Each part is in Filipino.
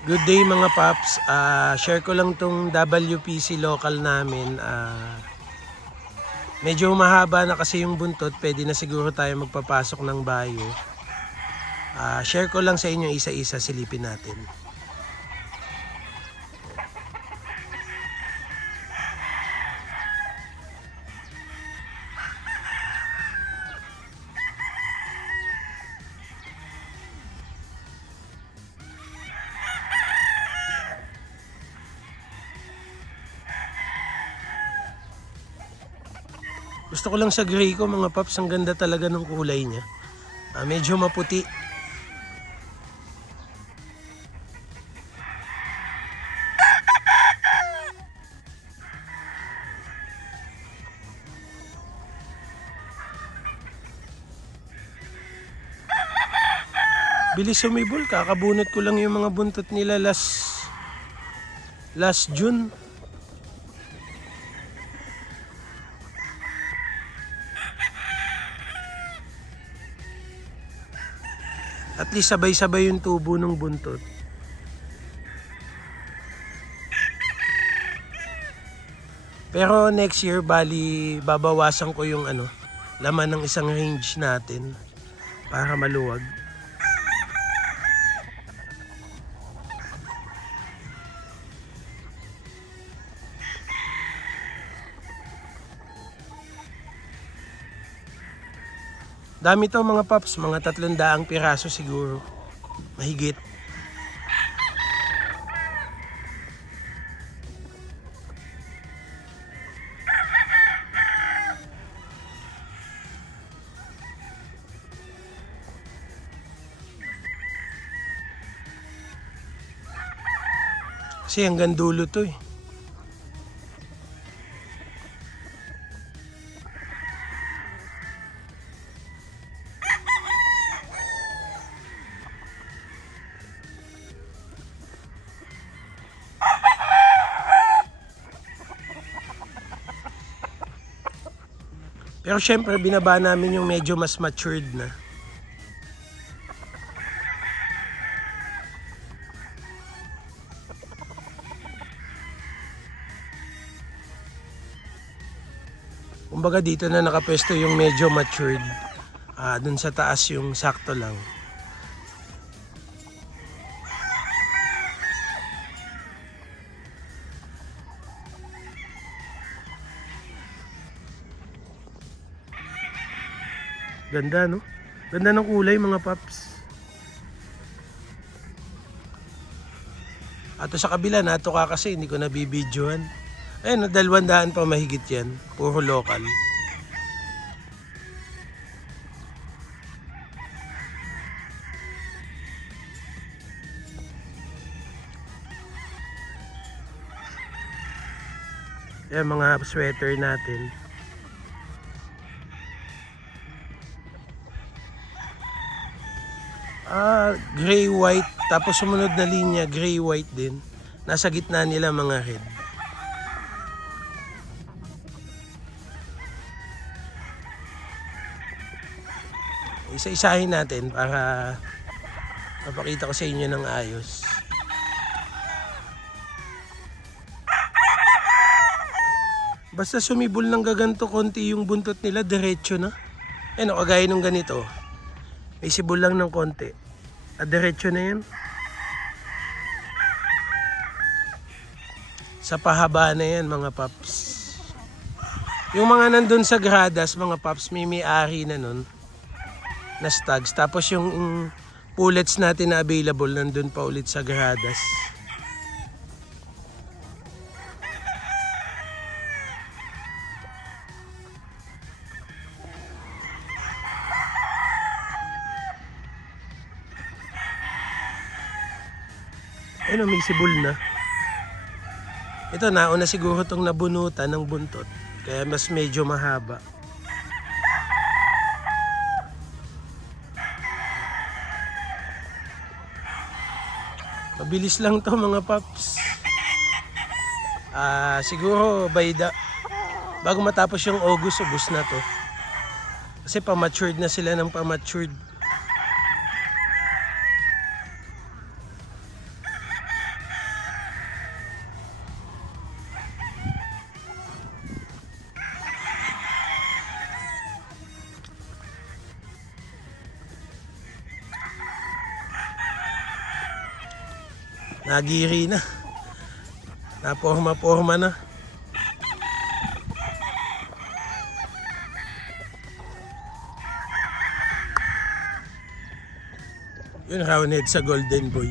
Good day mga paps. Share ko lang tong WPC local namin. Medyo mahaba na kasi yung buntot. Pwede na siguro tayo magpapasok ng bayo. Share ko lang sa inyo isa-isa, silipin natin. Gusto ko lang sa gray ko mga paps, ang ganda talaga ng kulay niya. Medyo maputi. Bilis sumibol, kakabunot ko lang yung mga buntot nila last June. At least sabay-sabay yung tubo ng buntot. Pero next year, bali babawasan ko yung laman ng isang range natin para maluwag. Dami to mga paps, mga 300 piraso siguro, mahigit. Kasi hanggang dulo to eh. Pero syempre binaba namin yung medyo mas matured na. Kumbaga dito na nakapwesto yung medyo matured. Dun sa taas yung sakto lang. Ganda no? Ganda ng kulay mga paps. Ato sa kabila natuka kasi hindi ko nabibidyohan. Ayun, 200 pa mahigit yan. Puro local. Ayan mga sweater natin. Gray white, tapos sumunod na linya gray white din. Nasa gitna nila mga red. Isa-isahin natin para mapakita ko sa inyo ng ayos. Basta sumibol ng gaganto konti yung buntot nila, diretso na. Ayun, kagaya nung ganito. May sibol lang ng konti. Diretso na yan. Sa pahaba na yan mga paps. Yung mga nandun sa gradas mga paps, may-ari na nun na stags. Tapos yung pullets natin na available nandun pa ulit sa gradas. Ayun, may sibol na. Ito, nauna siguro itong nabunutan ng buntot. Kaya mas medyo mahaba. Mabilis lang to mga paps. Siguro bago matapos yung August, ubos na to. Kasi pa-matured na sila ng pa-matured. Nagiri na. Naporma-porma na. Yun, roundhead sa Golden Boy.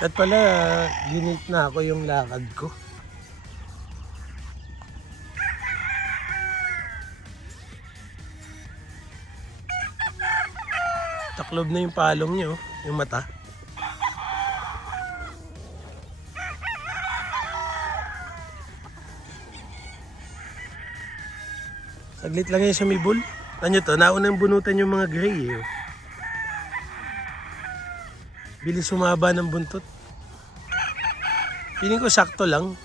At pala, ginit na ako yung lakad ko. Taklob na yung palong niyo, yung mata. Saglit lang yung sumibol. Ano to, naunang bunutan yung mga gray eh. Bilis sumaba ng buntot. Piling ko sakto lang.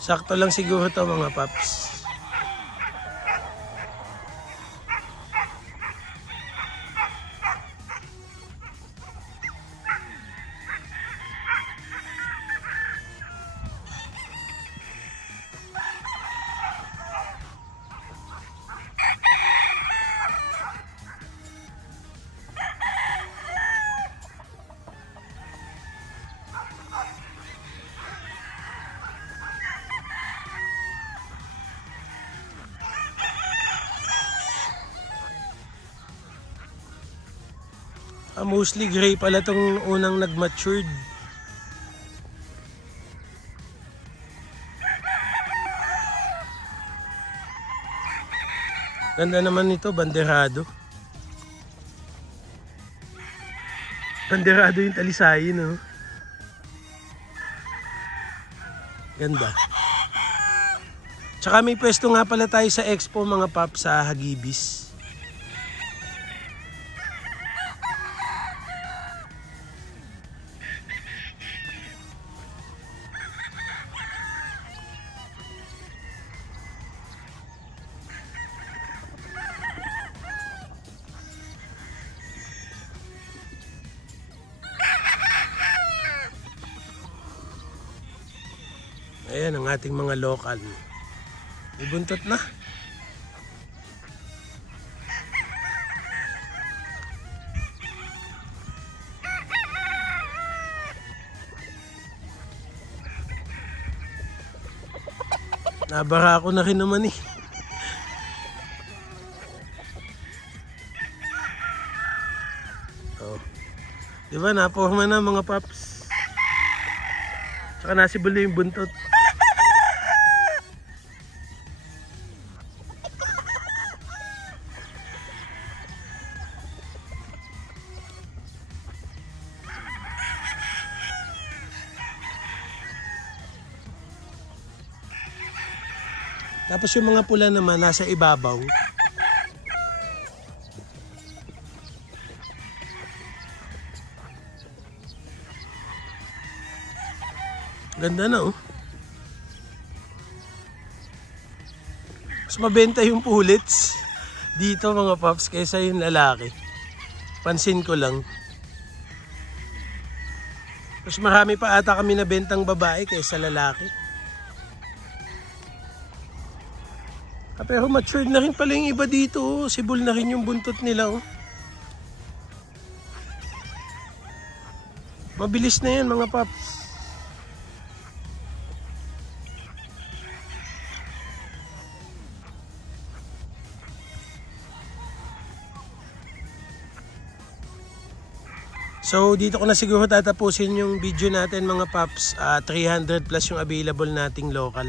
Sakto lang siguro to mga paps. Mostly gray pala tong unang nag-matured. Ganda naman nito, banderado. Banderado yung talisayin, no? Ganda. Tsaka may pwesto nga pala tayo sa expo mga paps sa Hagibis. Ayan ang ating mga local. Ibuntot na. Nabara ako na rin naman eh. Oh. Diba naporma na mga paps. Tsaka nasibol na yung buntot. Tapos yung mga pula naman nasa ibabaw. Ganda na oh. Mas mabenta yung pullets dito mga paps kaysa yung lalaki. Pansin ko lang. Mas marami pa ata kami na bentang babae kaysa lalaki. Pero matured na rin pala yung iba dito. Oh. Sibol na rin yung buntot nila. Oh. Mabilis na yan mga paps. So dito ko na siguro tatapusin yung video natin mga paps. 300 plus yung available nating local.